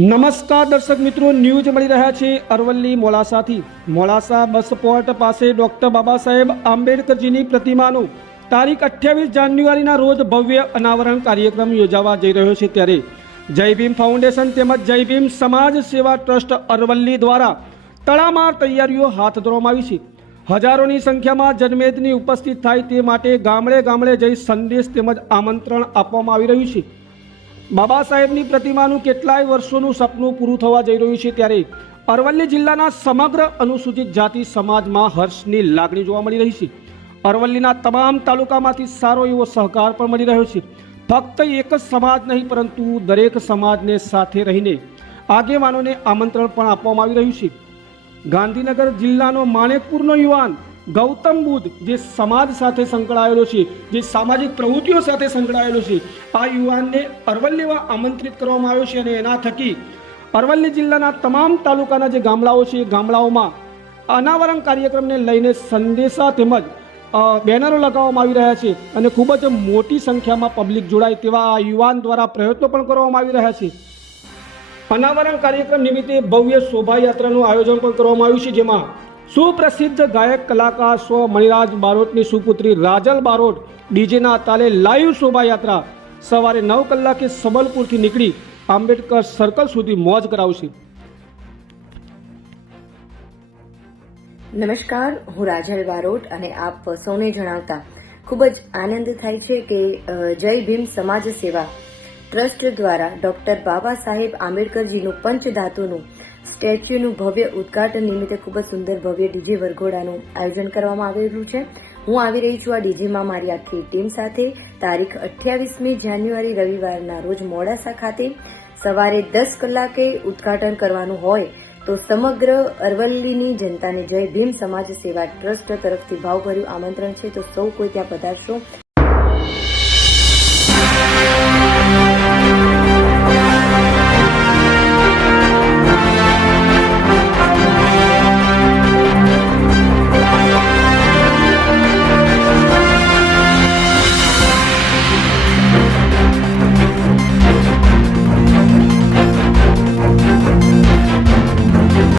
નમસ્કાર દર્શક મિત્રો, ન્યૂઝ મળી રહ્યા છે અરવલ્લી મોડાસાથી. મોડાસા બસ પોર્ટ પાસે ડોક્ટર બાબા સાહેબ આંબેડકરજીની પ્રતિમાનું તારીખ અઠ્યાવીસ જાન્યુઆરીના રોજ ભવ્ય અનાવરણ કાર્યક્રમ યોજાવા જઈ રહ્યો છે ત્યારે. જય ભીમ ફાઉન્ડેશન તેમજ જય ભીમ સમાજ સેવા ટ્રસ્ટ અરવલ્લી દ્વારા તડામાર તૈયારીઓ હાથ ધરવામાં આવી છે. હજારોની સંખ્યામાં જનમેદની ઉપસ્થિત થાય તે માટે ગામડે ગામડે જઈ સંદેશ તેમજ આમંત્રણ આપવામાં આવી રહ્યું છે. બાબા સાહેબની પ્રતિમાનું કેટલાય વર્ષોનું સપનું પૂરું થવા જઈ રહ્યું છે ત્યારે અરવલ્લી જિલ્લાના સમગ્ર અનુસૂચિત જાતિ સમાજમાં હર્ષની લાગણી જોવા મળી રહી છે. અરવલ્લીના તમામ તાલુકામાંથી સારો એવો સહકાર પણ મળી રહ્યો છે. ફક્ત એક જ સમાજ નહીં, પરંતુ દરેક સમાજને સાથે રહીને આગેવાનોને આમંત્રણ પણ આપવામાં આવી રહ્યું છે. ગાંધીનગર જિલ્લાનો માણેકપુરનો યુવાન ગૌતમ બુદ્ધ જે સમાજ સાથે સંકળાયેલો છે, જે સામાજિક પ્રવૃત્તિઓ સાથે સંકળાયેલો છે, આ યુવાનને અરવલ્લીમાં આમંત્રિત કરવામાં આવ્યો છે અને એના થકી અરવલ્લી જિલ્લાના તમામ તાલુકાના જે ગામડાઓ છે, એ ગામડાઓમાં અનાવરણ કાર્યક્રમને લઈને સંદેશા તેમજ બેનરો લગાવવામાં આવી રહ્યા છે અને ખૂબ જ મોટી સંખ્યામાં પબ્લિક જોડાય તેવા આ યુવાન દ્વારા પ્રયત્નો પણ કરવામાં આવી રહ્યા છે. અનાવરણ કાર્યક્રમ નિમિત્તે ભવ્ય શોભાયાત્રાનું આયોજન પણ કરવામાં આવ્યું છે, જેમાં સુપ્રસિદ્ધ ગાયક, કલાકાર સ્વ મણિરાજ બારોટની સુપુત્રી રાજલ બારોટ ડીજેના તાલે લાઈવ શોભાયાત્રા સવારે નવ કલાકે સંબલપુરથી નીકળી આંબેડકર સર્કલ સુધી મોજ કરાવશે. નમસ્કાર, હું રાજલ બારોટ અને આપ સૌને જણાવતા ખૂબ જ આનંદ થાય છે કે જય ભીમ સમાજ સેવા ટ્રસ્ટ દ્વારા ડોક્ટર બાબા સાહેબ આંબેડકરજીનું પંચધાતુનું સ્ટેચ્યુનું ભવ્ય ઉદઘાટન નિમિત્તે ખૂબ જ સુંદર ભવ્ય ડીજે વરઘોડાનું આયોજન કરવામાં આવેલું છે. હું આવી રહી છું આ ડીજેમાં મારી આખી ટીમ સાથે. તારીખ અઠ્યાવીસમી જાન્યુઆરી રવિવારના રોજ મોડાસા ખાતે સવારે દસ કલાકે ઉદઘાટન કરવાનું હોય તો સમગ્ર અરવલ્લીની જનતાને જય ભીમ સમાજ સેવા ટ્રસ્ટ તરફથી ભાવભર્યું આમંત્રણ છે. તો સૌ કોઈ ત્યાં પધારશો.